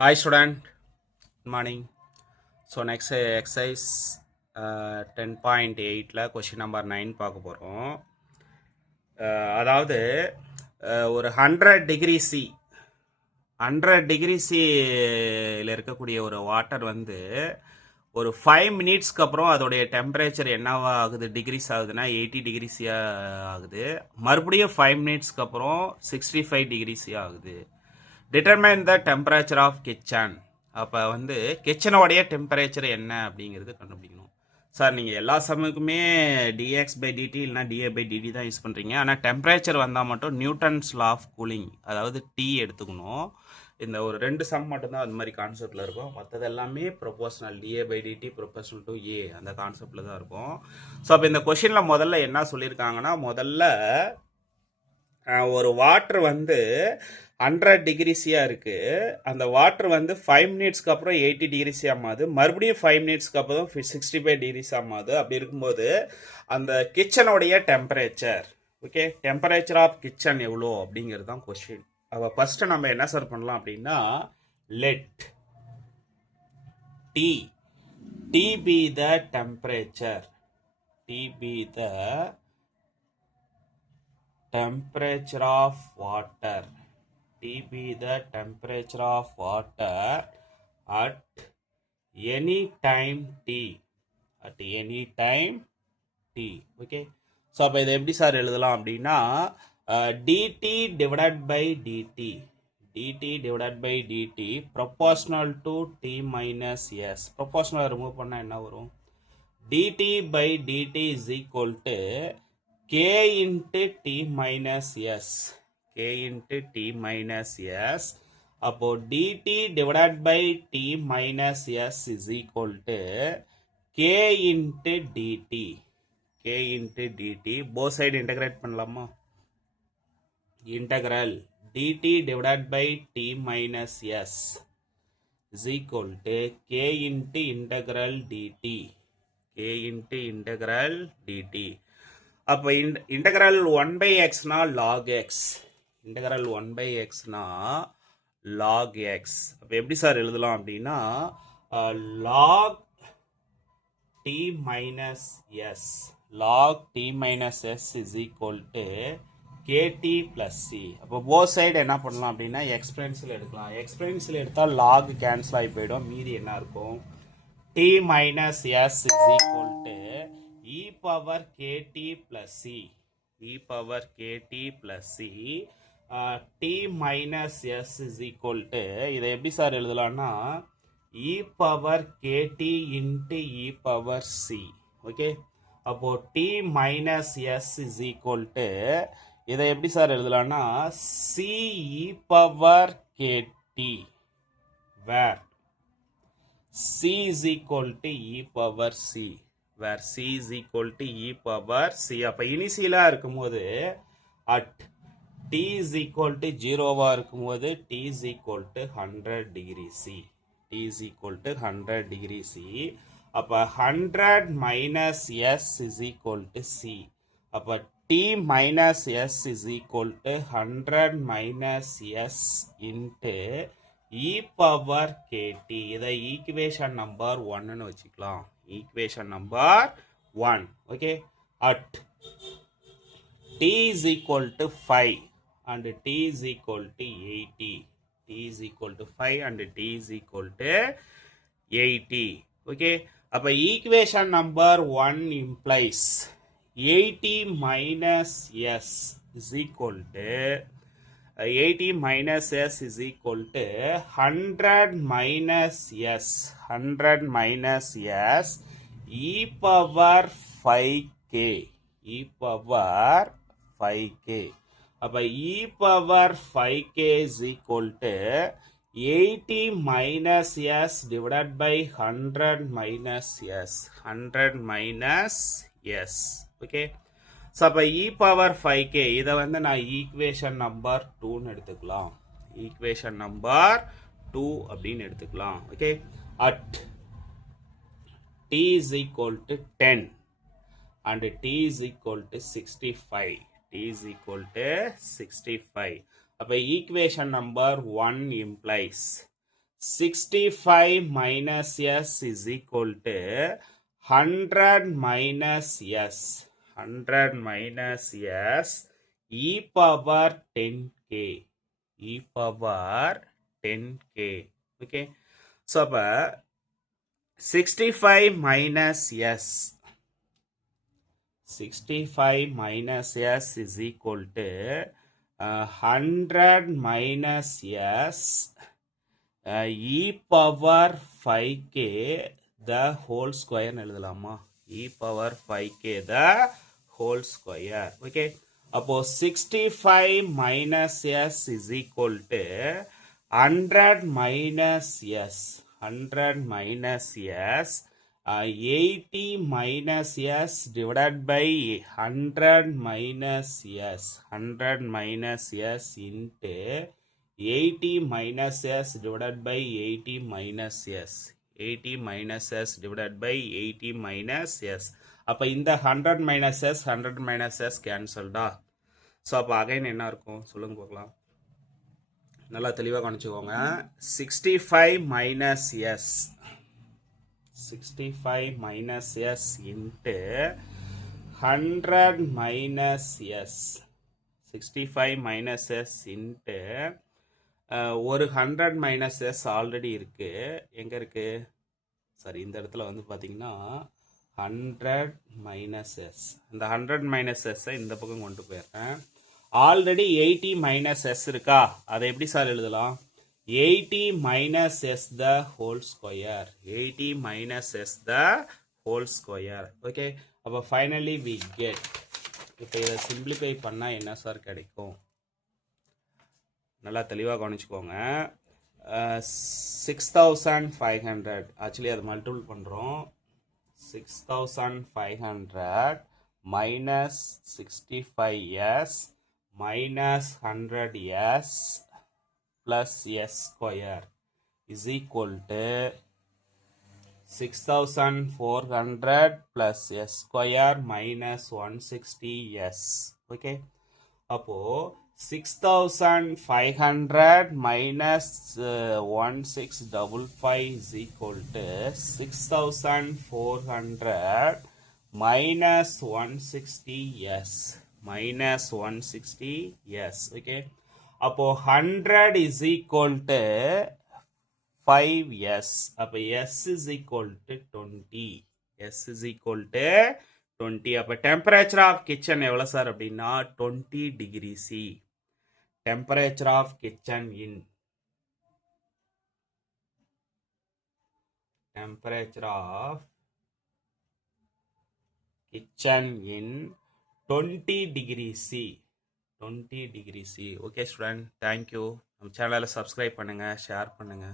Hi student, good morning. So next exercise 10.8ல question number 9 பார்க்க போகிறோம். அதாவது ஒரு 100 டிகிரி சி 100 டிகிரி சியில் இருக்கக்கூடிய ஒரு வாட்டர் வந்து ஒரு 5 மினிட்ஸ்க்கு அப்புறம் அதோடைய டெம்பரேச்சர் என்னவா ஆகுது டிகிரிஸ் ஆகுதுன்னா 80 டிகிரிஸியாக ஆகுது. மறுபடியும் 5 மினிட்ஸ்க்கு அப்புறம் 65 டிகிரிஸியாக ஆகுது. Determine the temperature of kitchen. அப்போ வந்து கிச்சனோடைய டெம்பரேச்சர் என்ன அப்படிங்கிறது கண்டுபிடிக்கணும். சார் நீங்கள் எல்லா சமயக்குமே டிஎக்ஸ் பை டிடி இல்லைனா டிஏ பை டிடி தான் யூஸ் பண்ணுறீங்க. ஆனால் டெம்பரேச்சர் வந்தால் மட்டும் நியூட்டன்ஸ் லா ஆஃப் கூலிங் அதாவது டி எடுத்துக்கணும். இந்த ஒரு 2 சம் மட்டும்தான் அந்த மாதிரி கான்செப்டில் இருக்கும். மற்றது எல்லாமே proportional d A by d t proportional to A அந்த கான்செப்டில் தான் இருக்கும். ஸோ அப்போ இந்த கொஷினில் முதல்ல என்ன சொல்லியிருக்காங்கன்னா, முதல்ல ஒரு வாட்டர் வந்து 100 டிகிரிஸியாக இருக்குது. அந்த வாட்டர் வந்து 5 மினிட்ஸ்க்கு அப்புறம் 80 டிகிரிஸி ஆமாது. மறுபடியும் 5 மினிட்ஸ்க்கு அப்புறம் 65 டிகிரிஸ் ஆமாது. அப்படி இருக்கும்போது அந்த கிச்சனுடைய temperature, okay, temperature of kitchen எவ்வளோ அப்படிங்கிறது தான் கொஸ்டின். அப்போ ஃபஸ்ட்டு நம்ம என்ன சார் பண்ணலாம் அப்படின்னா, let T B the temperature, T B the temperature of water, T be the temperature of water at any time t, at any time t. Okay, so அப்போ இதை எப்படி சார் எழுதலாம் அப்படின்னா dt divided by dt, dt divided by dt proportional to t minus s. proportional remove பண்ணா என்ன வரும்? dt by dt is equal to k into t minus s, k into t minus s. அப்போ dt divided by t minus s is equal to k into dt, k into dt. both side integrate பண்ணலாமா? integral dt divided by t minus s is equal to k into integral dt, k into integral dt. அப்போ integral 1 by எக்ஸ்னா log x, integral 1 by எக்ஸ்னா log x. அப்போ எப்படி sir எழுதலாம் அப்படின்னா log t minus s, log t minus S is equal to k t plus c. அப்போ both side என்ன பண்ணலாம் அப்படின்னா எக்ஸ்பென்சில் எடுக்கலாம். எக்ஸ்பென்சில் எடுத்தால் லாக் கேன்சல் ஆகி போயிடும். மீதி என்ன இருக்கும்? T minus S is equal to e power kt plus c, e power kt plus c. t minus s is equal to இதை எப்படி சார் எழுதலாம்னா e power kt into e power c. Okay, அப்போ t minus s is equal to இதை எப்படி sir எழுதலாம்னா c e power kt, where c is equal to e power c, where c is equal to e power c. அப்போ இனிஷியலாக இருக்கும்போது at t is equal to 0வா இருக்கும்போது t is equal to 100 degree c, t is equal to 100 degree c. அப்போ 100 minus s is equal to c. அப்போ t minus s is equal to 100 minus s into e power kt. இதை equation number 1ன்னு வச்சுக்கலாம். equation number 1. okay, at t is equal to 5 and t is equal to 80, t is equal to 5 and t is equal to 80. okay, அப்ப equation number 1 implies 80 minus s is equal to 80 minus s is equal to 100 minus s, 100 minus s e power 5k, e power 5k. அப்போ e power 5k is equal to 80 minus s divided by 100 minus s, 100 minus s. okay, so அப்போ e power 5k இதை வந்து நான் equation number 2ன்னு எடுத்துக்கலாம். Equation number 2 அப்படின்னு எடுத்துக்கலாம். Okay, at t is equal to 10 and t is equal to 65, t is equal to 65. அப்போ equation number 1 implies 65 minus s is equal to 100 minus s. 100 minus s e power 10k. E power 10k. Okay. So, 65 minus s. 65 minus s is equal to 100 minus s e power 5k the whole square எழுதலாமா? e power 5k the whole square. Okay. அப்போ 65 minus s is equal to 100 minus s. 100 minus s 80 minus s divided by 100 minus s. 100 minus s into 80 minus s divided by 80 minus s. 80 minus s divided by 80 minus s. அப்போ இந்த 100 minus s 100 minus s கேன்சல்டா. So அப்போ again என்ன இருக்கும் சொல்லுங்க பார்க்கலாம். நல்லா தெளிவாக கவனிச்சுக்கோங்க. 65 minus s. 65 minus s into 100 minus s. 65 minus s into ஒரு 100 மைனஸ் எஸ் ஆல்ரெடி இருக்கு. எங்க இருக்கு? சரி, இந்த இடத்துல வந்து பார்த்தீங்கன்னா 100 மைனஸ் எஸ். இந்த 100 மைனஸ் எஸ்ஸை இந்த பக்கம் கொண்டு போயிடுறேன். ஆல்ரெடி 80 மைனஸ் எஸ் இருக்கா? அதை எப்படி சார் எழுதலாம்? 80 minus S the whole square. 80 minus S the whole square. Okay. அப்போ ஃபைனலி வி கெட். இப்போ இதை சிம்பிளிஃபை பண்ணால் என்ன சார் கிடைக்கும்? நல்லா தெளிவாக கவனிச்சுக்கோங்க. 6500 ஆக்சுவலி அதை மல்டிபிள் பண்ணுறோம். 6500 minus 65s minus 100s plus S square is equal to 6400 plus S square minus 160s. Okay. அப்போது 6500 minus 1655 is equal to 6400 minus 160s. Minus 160s. Okay. அப்போ 100 is equal to 5s. அப்போ s is equal to 20. s is equal to 20. அப்போ temperature of kitchen எவ்வளோ sir அப்படின்னா 20 degree C. temperature of kitchen in 20 degree C. 20 degree C. Okay student, thank you. நம்ம சேனலை subscribe பண்ணுங்க, share பண்ணுங்க.